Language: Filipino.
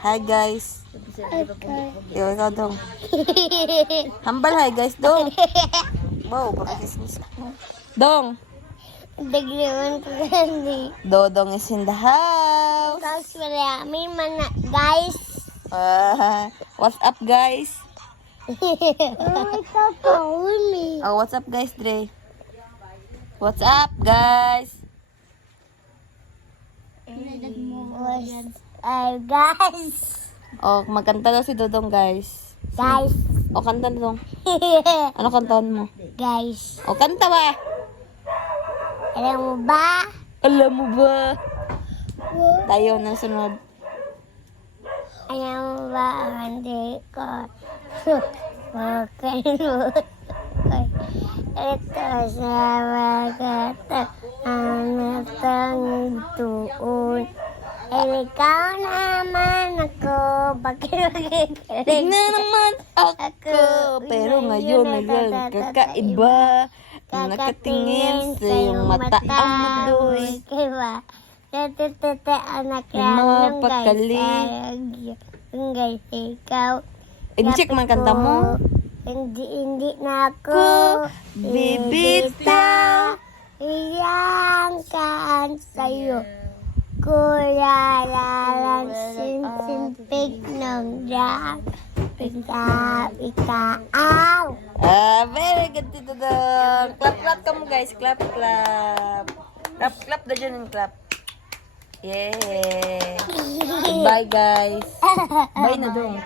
Hi guys. Okay. Ikaw dong. Hambal hi guys dong. Wow, pakikismis. Dong. Daglaman ko hindi. Dodong is in the house. Tapos marami man na, guys. What's up guys? Ito pa uli. Oh, what's up guys, Dre? What's up guys? Guys. Oh, magkanta daw si Dodong guys. Guys. O, kanta na dong. Ano kantahan mo? Guys. O, kanta ba? Alam mo ba? Alam mo ba? Tayo na sunod. Alam mo ba ang hindi ko makalimut? Ito sa magata ang natang tuon. Ikaw naman ako, bakit Tignan naman ako, pero ngayon nagkakaiba. Nakatingin sa iyong mata ang mudoy. Diba? Natutute anak Yung mga pakali. Guys, ikaw. I-check man kanta mo. Hindi na ako. Bibitaw. Iyang kaan sa'yo. Kulalang simpig ng dyan. Ika-aw. Very good dito dong. Clap ka mo guys. Clap. Clap na dyan yung clap. Yeah. Bye guys. Bye na dong.